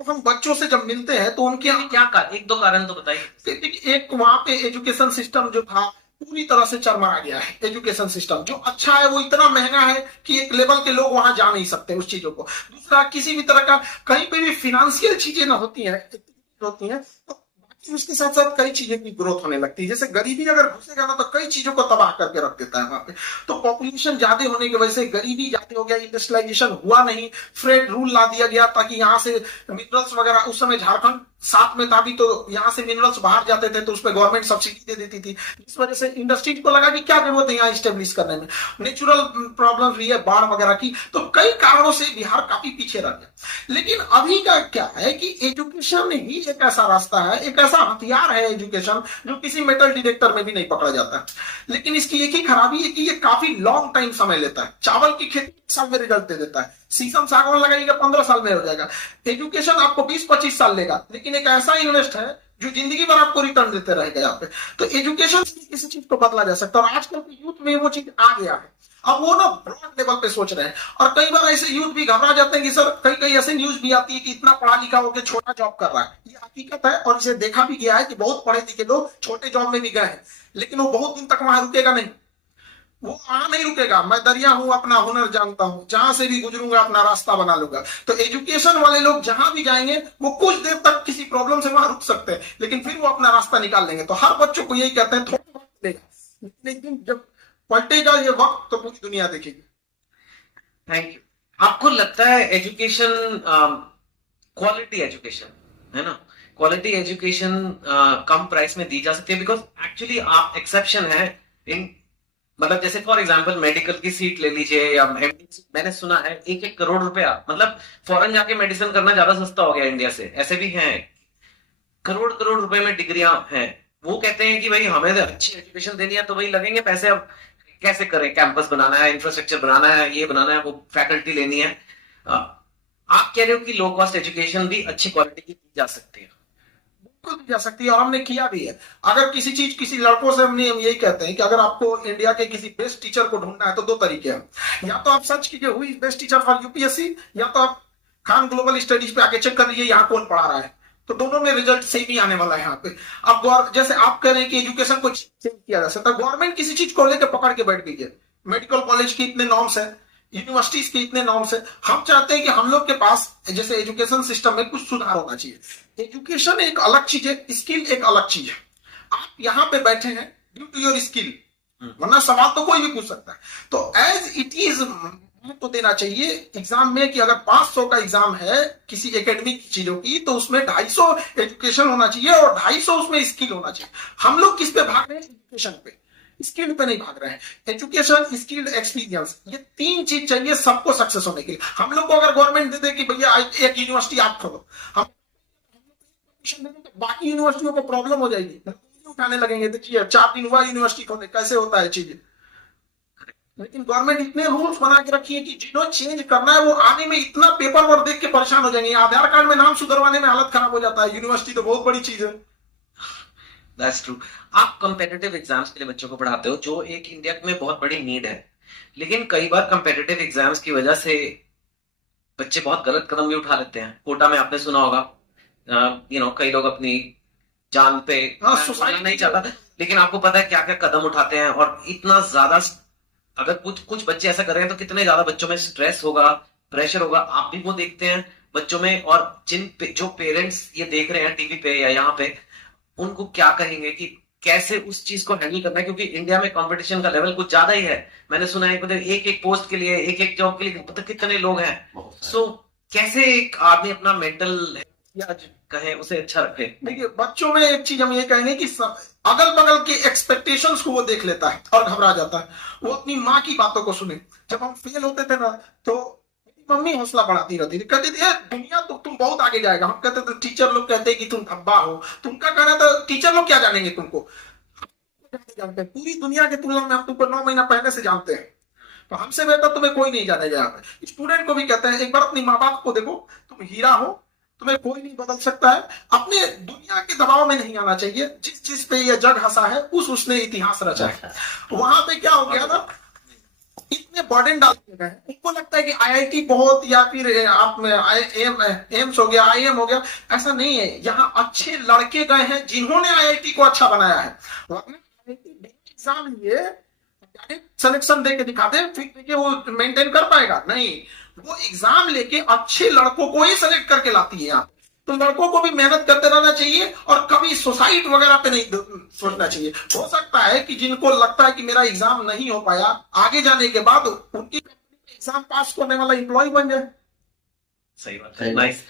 अब हम बच्चों से जब मिलते हैं तो उनके क्या एक दो कारण तो बताइए। एक वहां पे एजुकेशन सिस्टम जो था पूरी तरह से चरमरा गया है। एजुकेशन सिस्टम जो अच्छा है वो इतना महंगा है कि एक लेवल के लोग वहां जा नहीं सकते उस चीजों को। दूसरा, किसी भी तरह का कहीं पे भी फिनेंशियल चीजें ना होती हैं तो उसके साथ साथ कई चीजें की ग्रोथ होने लगती है। जैसे गरीबी अगर घुसेगा ना तो कई चीजों को तबाह करके रख देता है वहां पे। तो पॉपुलेशन ज्यादा होने की वजह से गरीबी ज्यादा हो गया, इंडस्ट्रियलाइजेशन हुआ नहीं, फ्रेड रूल ला दिया गया ताकि यहाँ से मिनरल्स वगैरह, उस समय झारखंड साथ में था भी तो यहाँ से मिनरल्स बाहर जाते थे तो उस पर गवर्नमेंट सब्सिडी दे देती थी, जिस वजह से इंडस्ट्री को लगा कि क्या जरूरत है यहाँ स्टेब्लिश करने में। नेचुरल प्रॉब्लम रही है बाढ़ वगैरह की, तो कई कारणों से बिहार काफी पीछे रह गया। लेकिन अभी का क्या है कि एजुकेशन ही एक ऐसा रास्ता है, एक ऐसा हथियार है एजुकेशन, जो किसी मेटल डिटेक्टर में भी नहीं पकड़ा जाता। लेकिन इसकी एक ही खराबी है कि ये काफी लॉन्ग टाइम समय लेता है। चावल की खेती 1 साल में रिजल्ट दे देता है, शीशम सागवान लगाइएगा 15 साल में हो जाएगा। एजुकेशन आपको 20-25 साल लेगा, लेकिन एक ऐसा इन्वेस्ट है जो जिंदगी भर आपको रिटर्न देते रहेगा यहाँ पे। तो एजुकेशन से किसी चीज को बदला जा सकता है, और आजकल के यूथ में वो चीज आ गया है। अब वो ना ब्रॉड लेवल पे सोच रहे हैं, और कई बार ऐसे यूथ भी घबरा जाते हैं कि सर कई ऐसे न्यूज भी आती है कि इतना पढ़ा लिखा होकर छोटा जॉब कर रहा है। ये हकीकत है, और इसे देखा भी गया है कि बहुत पढ़े लिखे लोग छोटे जॉब में भी गए हैं, लेकिन वो बहुत दिन तक वहां रुकेगा नहीं, वो वहां नहीं रुकेगा। मैं दरिया हूं, अपना हुनर जानता हूं, जहां से भी गुजरूंगा अपना रास्ता बना लूंगा। तो एजुकेशन वाले लोग जहां भी जाएंगे वो कुछ देर तक किसी प्रॉब्लम से वहां रुक सकते हैं, लेकिन फिर वो अपना रास्ता निकाल लेंगे। तो हर बच्चों को यही कहते हैं थोड़ा वक्त लेगा, लेकिन जब पलटेगा ये वक्त तो पूरी दुनिया देखेगी। Thank you. आपको लगता है एजुकेशन, क्वालिटी एजुकेशन है ना, क्वालिटी एजुकेशन कम प्राइस में दी जा सकती है? बिकॉज एक्चुअली आप एक्सेप्शन है इन, मतलब जैसे फॉर एग्जांपल मेडिकल की सीट ले लीजिए, या मैंने सुना है 1-1 करोड़ रुपया, मतलब फॉरेन जाके मेडिसिन करना ज्यादा सस्ता हो गया इंडिया से, ऐसे भी हैं। करोड़ करोड़ रुपए में डिग्रियां हैं। वो कहते हैं कि भाई हमें अच्छी एजुकेशन देनी है तो वही लगेंगे पैसे, अब कैसे करें, कैंपस बनाना है, इंफ्रास्ट्रक्चर बनाना है, ये बनाना है, वो फैकल्टी लेनी है। आप कह रहे हो कि लो कॉस्ट एजुकेशन भी अच्छी क्वालिटी की जा सकती है? बिल्कुल जा सकती है, और हमने किया भी है। अगर किसी चीज, किसी लड़कों से हम यही कहते हैं कि अगर आपको इंडिया के किसी बेस्ट टीचर को ढूंढना है तो 2 तरीके हैं। या तो आप सर्च कीजिए हुई बेस्ट टीचर फॉर यूपीएससी, या तो आप खान ग्लोबल स्टडीज पे आके चेक कर लीजिए यहाँ कौन पढ़ा रहा है। तो दोनों में रिजल्ट सेम ही आने वाला है यहाँ पे। अब जैसे आप कह रहे हैं कि एजुकेशन को चेंज किया जा सकता है, गवर्नमेंट किसी चीज को लेकर पकड़ के बैठ गई है। मेडिकल कॉलेज के इतने नॉर्म्स है, यूनिवर्सिटीज के इतने नॉर्म्स है। हम चाहते हैं कि हम लोग के पास जैसे एजुकेशन सिस्टम में कुछ सुधार होना चाहिए। एजुकेशन एक अलग चीज है, स्किल एक अलग चीज है। आप यहाँ पे बैठे हैं ड्यू टू योर स्किल, वरना सवाल तो कोई भी पूछ सकता है। तो एज इट इज तो देना चाहिए एग्जाम में कि अगर 500 का एग्जाम है किसी एकेडमिक चीजों की, तो उसमें 250 एजुकेशन होना चाहिए और 250 उसमें स्किल होना चाहिए। हम लोग किस पे भाग रहे हैं? एजुकेशन पे, स्किल पे नहीं भाग रहे हैं। एजुकेशन, स्किल, एक्सपीरियंस, ये 3 चीज चाहिए सबको सक्सेस होने के लिए। हम लोग को अगर गवर्नमेंट दे दे कि भैया एक यूनिवर्सिटी आप खोलो, हम बाकी यूनिवर्सिटियों को प्रॉब्लम हो जाएगी, उठाने लगेंगे। देखिए 4 दिन हुआ यूनिवर्सिटी खोले, कैसे होता है चीजें। लेकिन गवर्नमेंट इतने रूल्स बना के रखी है कि जिन्होंने चेंज करना है वो आने में इतना पेपर वर्क देख के परेशान हो जाएंगे। आधार कार्ड में नाम सुधरवाने में हालत खराब हो जाता है, यूनिवर्सिटी तो बहुत बड़ी चीज है। That's true. आप कंपेटिटिव एग्जाम्स के लिए बच्चों को पढ़ाते हो, जो एक इंडिया में बहुत बड़ी नीड है, लेकिन कई बार कंपेटिटिव एग्जाम्स की वजह से बच्चे बहुत गलत कदम भी उठा लेते हैं। कोटा में आपने सुना होगा, कई लोग अपनी जान पे सुसाइड नहीं चाहता, लेकिन आपको पता है क्या क्या कदम उठाते हैं। और इतना ज्यादा, अगर कुछ बच्चे ऐसा कर रहे हैं तो कितने ज्यादा बच्चों में स्ट्रेस होगा, प्रेशर होगा। आप भी वो देखते हैं बच्चों में। और जो पेरेंट्स ये देख रहे हैं टीवी पे या यहाँ पे, उनको क्या कहेंगे कि कैसे उस चीज को हैंडल करना है? क्योंकि इंडिया में कंपटीशन का लेवल कुछ ज्यादा ही है। मैंने सुना है एक पोस्ट के लिए, एक जॉब के लिए पता कितने लोग हैं। सो कैसे एक आदमी अपना मेंटल, कहें उसे अच्छा रखे। देखिए बच्चों में एक चीज हम ये कहेंगे कि अगल बगल के एक्सपेक्टेशंस को वो देख लेता है और घबरा जाता है। वो अपनी माँ की बातों को सुने। जब हम फेल होते थे ना तो मेरी मम्मी हौसला बढ़ाती रहती थी, कहती थी "यार, दुनिया तो तुम बहुत आगे जाएगा"। हम कहते थे टीचर लोग कहते हैं कि तुम धब्बा हो, तुमका कहना था टीचर लोग क्या जानेंगे तुमको, जानते हैं पूरी दुनिया की तुलना में हम तुमको 9 महीना पहले से जानते हैं, तो हमसे बेहतर तुम्हें कोई नहीं जानेगा। यहाँ पे स्टूडेंट को भी कहते हैं एक बार अपनी माँ बाप को देखो, तुम हीरा हो, तुम्हें कोई नहीं बदल सकता है। अपने दुनिया के दबाव में नहीं आना चाहिए। जिस चीज पे ये जग हंसा है उसने इतिहास रचा है। वहां पे क्या हो गया ना, इतने बर्डन डाल दिए गए हैं। उनको लगता है कि आईआईटी बहुत या फिर आप एम्स हो गया, आईएम हो गया, ऐसा नहीं है। यहाँ अच्छे लड़के गए हैं जिन्होंने आईआईटी को अच्छा बनाया है। एग्जाम लिए सिलेक्शन दे के दिखा दे फिर देखिए वो मेंटेन कर पाएगा, नहीं। वो एग्जाम लेके अच्छे लड़कों को ही सेलेक्ट करके लाती है यहाँ। तो लड़कों को भी मेहनत करते रहना चाहिए और कभी सुसाइड वगैरह पे नहीं सोचना चाहिए। हो सकता है कि जिनको लगता है कि मेरा एग्जाम नहीं हो पाया, आगे जाने के बाद उनकी एग्जाम पास करने वाला एम्प्लॉय बन जाए। सही बात है, नाइस।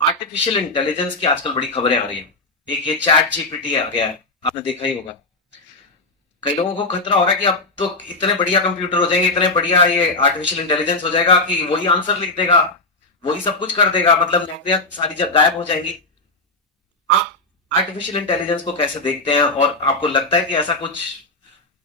आर्टिफिशियल इंटेलिजेंस की आजकल बड़ी खबरें आ रही है। एक ये चैट जीपीटी आ गया है, आपने देखा ही होगा। कई लोगों को खतरा हो रहा है कि अब तो इतने बढ़िया कंप्यूटर हो जाएंगे, इतने बढ़िया ये आर्टिफिशियल इंटेलिजेंस हो जाएगा कि वही आंसर लिख देगा, वही सब कुछ कर देगा, मतलब नौकरियां सारी जब गायब हो जाएंगी। आप आर्टिफिशियल इंटेलिजेंस को कैसे देखते हैं और आपको लगता है कि ऐसा कुछ?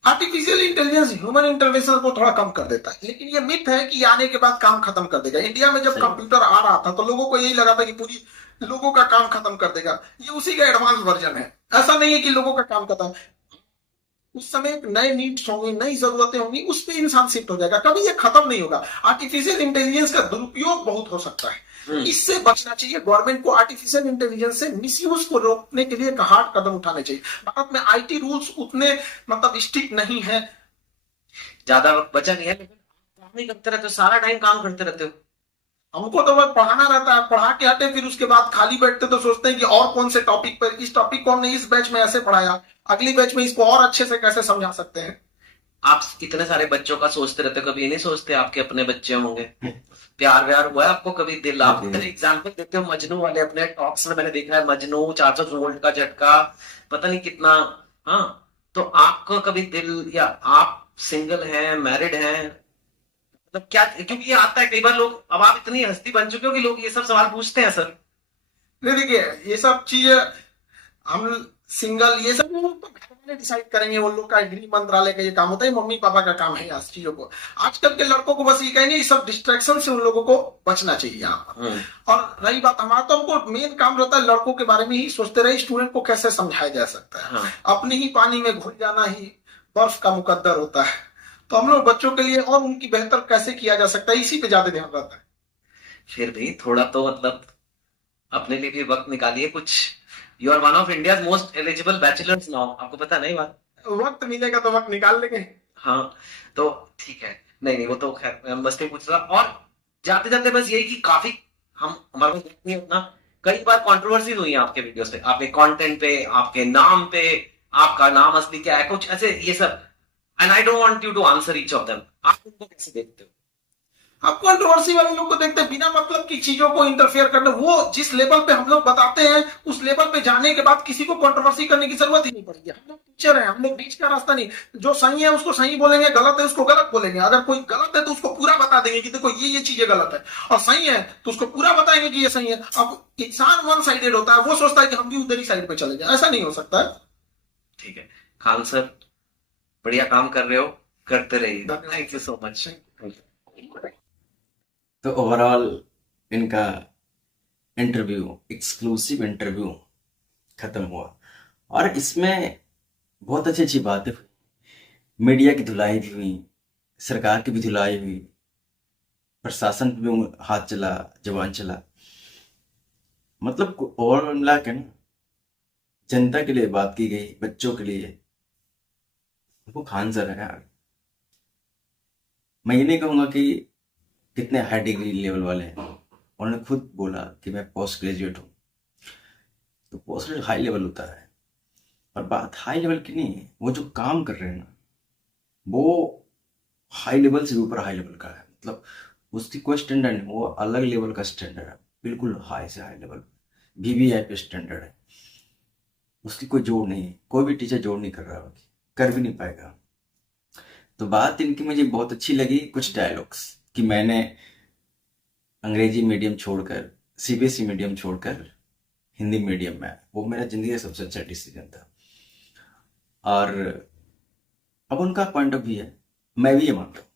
आर्टिफिशियल इंटेलिजेंस ह्यूमन इंटरवेंशन को थोड़ा कम कर देता है, लेकिन ये मिथ है कि आने के बाद काम खत्म कर देगा। इंडिया में जब कंप्यूटर आ रहा था तो लोगों को यही लगा था कि पूरी लोगों का काम खत्म कर देगा। ये उसी का एडवांस वर्जन है। ऐसा नहीं है कि लोगों का काम खत्म, उस समय नए नीड्स होंगे, नई जरूरतें होंगी, उस पर इंसान शिफ्ट हो जाएगा। कभी ये खत्म नहीं होगा। आर्टिफिशियल इंटेलिजेंस का दुरुपयोग बहुत हो सकता है, इससे बचना चाहिए। गवर्नमेंट को आर्टिफिशियल इंटेलिजेंस से मिसयूज को रोकने के लिए हार्ड कदम उठाने चाहिए। भारत में आईटी रूल्स उतने मतलब स्ट्रिक्ट नहीं है। ज्यादा वक्त बचा नहीं है, लेकिन काम नहीं करते रहते हो, सारा टाइम काम करते रहते हो। हमको तो बस पढ़ाना रहता है, पढ़ा के हटे, फिर उसके बाद खाली बैठते तो सोचते हैं कि और कौन से टॉपिक पर, इस टॉपिक को हमने इस बैच में ऐसे पढ़ाया, अगली बैच में इसको और अच्छे से कैसे समझा सकते हैं। आप इतने सारे बच्चों का सोचते रहते हो, कभी ये नहीं सोचते आपके अपने बच्चे होंगे? प्यार व्यार हुआ है आपको कभी? दिल, आप इतने एग्जाम्पल देते हो मजनू वाले अपने टॉक्स में, मैंने देखा है मजनू 400 वोल्ट का झटका, पता नहीं कितना। हाँ, तो आपको कभी दिल, या आप सिंगल हैं, मैरिड हैं, मतलब क्या? क्योंकि ये आता है कई बार लोग, अब आप इतनी हस्ती बन चुके हो कि लोग ये सब सवाल पूछते हैं सर। नहीं देखिए, ये सब चीजें हम सिंगल, ये सब लोग तो घर वाले डिसाइड करेंगे। वो लोग का गृह मंत्रालय का ये काम होता है, मम्मी पापा का काम है इस चीजों को। आजकल के लड़कों को बस ये कहेंगे, ये सब डिस्ट्रैक्शन से उन लोगों को बचना चाहिए यहाँ पर। और रही बात हमारा, तो हमको मेन काम रहता है लड़कों के बारे में ही सोचते रहे, स्टूडेंट को कैसे समझाया जा सकता है। अपने ही पानी में घुल जाना ही बर्फ का मुकद्दर होता है। तो हम लोग बच्चों के लिए और उनकी बेहतर कैसे किया जा सकता है, इसी पे ज्यादा ध्यान रहता है। फिर भी थोड़ा तो मतलब अपने लिए भी वक्त निकालिए कुछ। You are one of India's most eligible bachelors now, आपको पता नहीं? बात वक्त मिलेगा तो वक्त निकाल लेंगे। हाँ, तो ठीक है। नहीं वो तो खैर मस्ती पूछ रहा। और जाते जाते बस यही कि काफी हम हमारे पास नहीं है उतना, कई बार कंट्रोवर्सीज हुई है आपके वीडियोस पे, आपके कंटेंट पे, आपके नाम पे, आपका नाम असली क्या है, कुछ ऐसे ये सब। And I don't want you to answer each of them. आप उनको कैसे देखते हो? आप कंट्रोवर्सी वाले लोग को देखते हैं, बिना मतलब की चीजों को इंटरफेयर करना। वो जिस लेवल पे हम लोग बताते हैं, उस लेवल पे जाने के बाद किसी को कंट्रोवर्सी करने की जरूरत ही नहीं पड़ेगी। हम लोग टीचर हैं, हम लोग बीच का रास्ता नहीं। जो सही है उसको सही बोलेंगे, गलत है उसको गलत बोलेंगे। अगर कोई गलत है तो उसको पूरा बता देंगे कि देखो ये चीजें गलत है, और सही है तो उसको पूरा बताएंगे कि ये सही है। अब इंसान वन साइडेड होता है, वो सोचता है कि हम भी उधर ही साइड पे चले जाए, ऐसा नहीं हो सकता है। ठीक है खान सर, बढ़िया काम कर रहे हो, करते रहिए। Thank you so much. तो ओवरऑल इनका इंटरव्यू, एक्सक्लूसिव इंटरव्यू खत्म हुआ, और इसमें बहुत अच्छी अच्छी बातें हुई। मीडिया की धुलाई भी हुई, सरकार की भी धुलाई हुई, प्रशासन पे भी हाथ चला, जवान चला। मतलब ओवरऑल मिला के ना, जनता के लिए बात की गई, बच्चों के लिए। वो खान सर है यार, मैं ये नहीं कहूँगा कि कितने हाई डिग्री लेवल वाले हैं। उन्होंने खुद बोला कि मैं पोस्ट ग्रेजुएट हूँ, तो पोस्ट ग्रेजुएट हाई लेवल होता है। और बात हाई लेवल की नहीं है, वो जो काम कर रहे हैं ना, वो हाई लेवल से ऊपर हाई लेवल का है। मतलब उसकी कोई स्टैंडर्ड नहीं, वो अलग लेवल का स्टैंडर्ड है, बिल्कुल हाई से हाई लेवल। वीवीआईपी स्टैंडर्ड है, उसकी कोई जोड़ नहीं है, कोई भी टीचर जोड़ नहीं कर रहा होगी, कर भी नहीं पाएगा। तो बात इनकी मुझे बहुत अच्छी लगी, कुछ डायलॉग्स, कि मैंने अंग्रेजी मीडियम छोड़कर, सीबीएसई मीडियम छोड़कर हिंदी मीडियम में, वो मेरा जिंदगी का सबसे अच्छा डिसीजन था। और अब उनका पॉइंट ऑफ व्यू है, मैं भी ये मानता हूँ।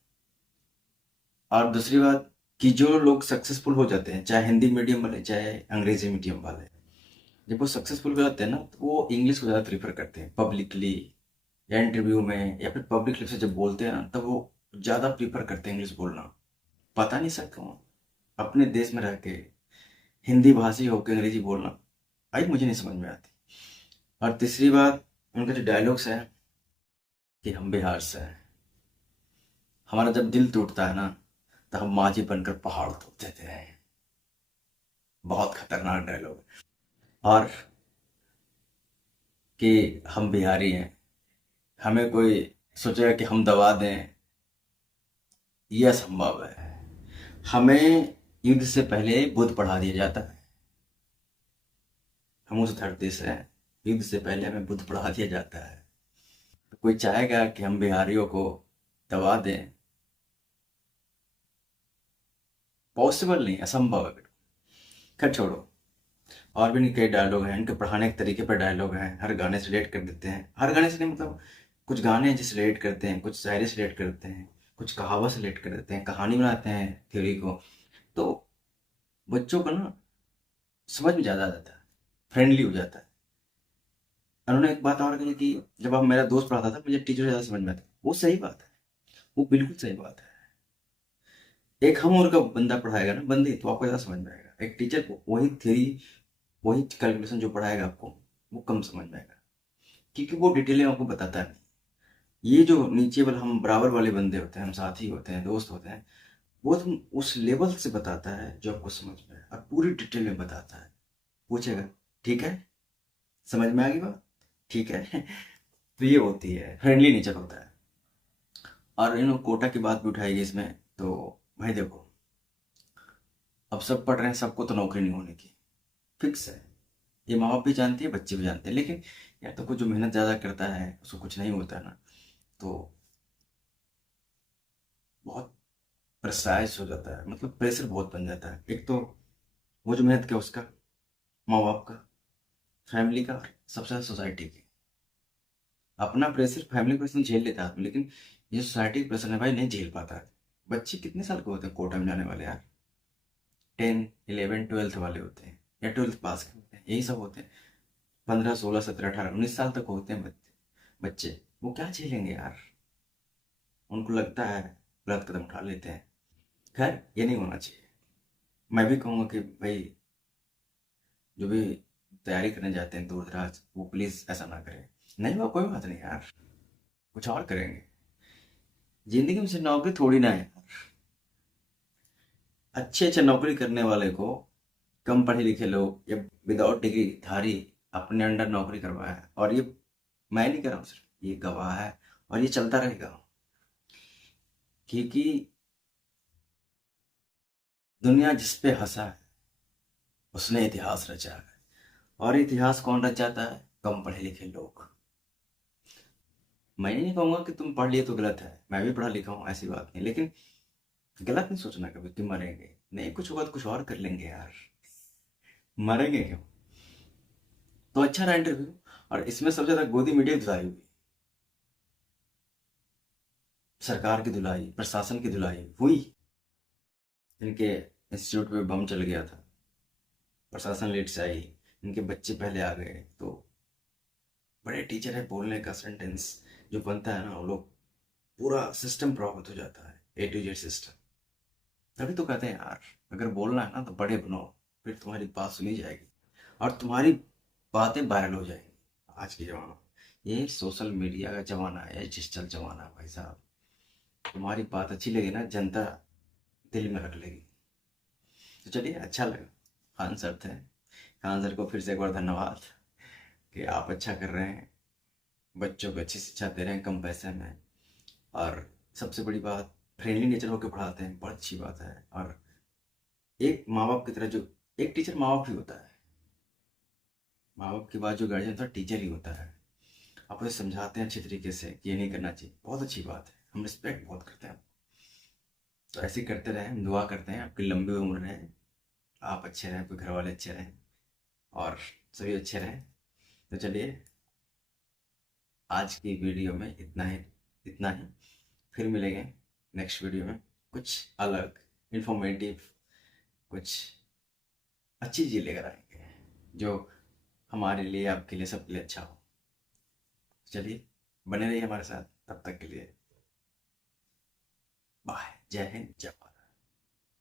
और दूसरी बात कि जो लोग सक्सेसफुल हो जाते हैं, चाहे हिंदी मीडियम वाले चाहे अंग्रेजी मीडियम वाले, जब वो सक्सेसफुल हो जाते हैं ना, तो वो इंग्लिश को ज़्यादा प्रीफर करते हैं पब्लिकली या इंटरव्यू में, या फिर पब्लिकली से जब बोलते हैं ना, तब वो ज़्यादा प्रीफर करते हैं इंग्लिश बोलना। पता नहीं सर क्यों, अपने देश में रह के हिंदी भाषी होकर अंग्रेजी बोलना आई मुझे नहीं समझ में आती। और तीसरी बात, उनका जो डायलॉग्स है कि हम बिहार से हैं, हमारा जब दिल टूटता है ना, तो हम माझी बनकर पहाड़ तोड़ देते हैं। बहुत खतरनाक डायलॉग। और कि हम बिहारी हैं, हमें कोई सोचेगा कि हम दबा दें, यह असंभव है। हमें युद्ध से पहले बुद्ध पढ़ा दिया जाता है, हम उस धरती से हैं, युद्ध से पहले हमें बुद्ध पढ़ा दिया जाता है। तो कोई चाहेगा कि हम बिहारियों को दबा दें? पॉसिबल नहीं, असंभव है। खैर छोड़ो, और भी कई डायलॉग हैं, इनके पढ़ाने के तरीके पर डायलॉग हैं, हर गाने से रिलेट कर देते हैं। हर गाने से नहीं, मतलब कुछ गाने हैं जिससे रिलेट करते हैं, कुछ शायरी से रिलेट करते हैं, कुछ कहावत से रिलेट कर देते हैं, कहानी बनाते हैं थ्योरी को। तो बच्चों को ना समझ में ज़्यादा आ जाता है, फ्रेंडली हो जाता है। उन्होंने एक बात और कही कि जब आप मेरा दोस्त पढ़ाता था, मुझे टीचर ज़्यादा समझ में आता। वो सही बात है, वो बिल्कुल सही बात है। एक हम और का बंदा पढ़ाएगा ना, बंदे, तो आपको ज़्यादा समझ में आएगा। एक टीचर को वही थ्योरी, वही कैलकुलेशन जो पढ़ाएगा आपको, वो कम समझ में आएगा, क्योंकि वो डिटेल में आपको बताता है। ये जो नीचे वाले, हम बराबर वाले बंदे होते हैं, हम साथी होते हैं, दोस्त होते हैं, वो तुम उस लेवल से बताता है जो आपको समझ में है, और पूरी डिटेल में बताता है। पूछेगा ठीक है, समझ में आ गई बात, ठीक है। तो ये होती है, फ्रेंडली नेचर होता है। और इन कोटा की बात भी उठाएगी इसमें, तो भाई देखो, अब सब पढ़ रहे हैं, सबको तो नौकरी नहीं होने की फिक्स है, ये माँ बाप भी जानते हैं, बच्चे भी जानते हैं। लेकिन या तो कुछ जो मेहनत ज़्यादा करता है उसको कुछ नहीं होता है ना, तो बहुत प्रेशराइज हो जाता है, मतलब प्रेशर बहुत बन जाता है। एक तो वो जो मेहनत किया उसका, माँ बाप का, फैमिली का, सबसे ज़्यादा सोसाइटी की। अपना प्रेशर, फैमिली प्रेशर झेल लेता है आदमी, लेकिन ये सोसाइटी का प्रेशर है भाई, नहीं झेल पाता है। बच्चे कितने साल के होते हैं कोटा में जाने वाले यार? 10, 11, 12 वाले होते हैं, या 12th पास के होते हैं, यही सब होते हैं। 15, 16, 17, 18, 19 साल तक होते हैं बच्चे। वो क्या झेलेंगे यार? उनको लगता है, गलत कदम उठा लेते हैं। खैर, ये नहीं होना चाहिए। मैं भी कहूँगा कि भाई, जो भी तैयारी करने जाते हैं दूर दराज, वो प्लीज़ ऐसा ना करें। नहीं वो कोई बात नहीं यार, कुछ और करेंगे। जिंदगी में सिर्फ नौकरी थोड़ी ना है यार। अच्छे अच्छे नौकरी करने वाले को कम पढ़े लिखे लोग या विदाउट डिग्री धारी अपने अंडर नौकरी करवाया है। और ये मैं नहीं कर रहा हूँ, सिर्फ ये गवाह है, और ये चलता रहेगा। क्योंकि दुनिया जिस पे हंसा है उसने इतिहास रचा है, और इतिहास कौन रचाता है? कम पढ़े लिखे लोग। मैं नहीं कहूँगा कि तुम पढ़ लिए तो गलत है, मैं भी पढ़ा लिखा हूँ, ऐसी बात नहीं, लेकिन गलत नहीं सोचना कभी कि मरेंगे नहीं, कुछ होगा तो कुछ और कर लेंगे यार, मरेंगे क्यों? तो अच्छा रहा इंटरव्यू, और इसमें सबसे ज्यादा गोदी मीडिया धुलाई हुई, सरकार की धुलाई, प्रशासन की धुलाई हुई। इनके इंस्टीट्यूट पे बम चल गया था, प्रशासन लेट से आई, इनके बच्चे पहले आ गए, तो बड़े टीचर है, बोलने का सेंटेंस जो बनता है ना, वो लोग पूरा सिस्टम प्रभावित हो जाता है, A to Z सिस्टम। तभी तो कहते हैं यार, अगर बोलना है ना तो बड़े बनो, फिर तुम्हारी बात सुनी जाएगी और तुम्हारी बातें वायरल हो जाएंगी। आज के जमाना, ये सोशल मीडिया का जमाना है, डिजिटल जमाना है भाई साहब। तुम्हारी बात अच्छी लगी ना, जनता दिल में रख लेगी। तो चलिए, अच्छा लगा, खान सर थे। खान सर को फिर से एक बार धन्यवाद कि आप अच्छा कर रहे हैं, बच्चों को अच्छी शिक्षा दे रहे हैं कम पैसे में, और सबसे बड़ी बात, फ्रेंडली नेचर होकर पढ़ाते हैं, बहुत अच्छी बात है। और एक माँ बाप की तरह, जो एक टीचर माँ बाप ही होता है, माँ बाप के बाद जो गार्जियन होता है टीचर ही होता है। आप उसे समझाते हैं अच्छी तरीके से कि ये नहीं करना चाहिए, बहुत अच्छी बात है, हम रिस्पेक्ट बहुत करते हैं। तो ऐसे ही करते रहें, हम दुआ करते हैं आपकी लंबी उम्र रहे, आप अच्छे रहें, आपके घर वाले अच्छे रहें और सभी अच्छे रहें। तो चलिए आज की वीडियो में इतना ही। फिर मिलेंगे नेक्स्ट वीडियो में कुछ अलग इंफॉर्मेटिव, कुछ अच्छी चीज़ लेकर आएंगे जो हमारे लिए, आपके लिए, सबके लिए अच्छा हो। चलिए बने रहिए हमारे साथ, तब तक के लिए बाय, जय हिंद, जय भारत।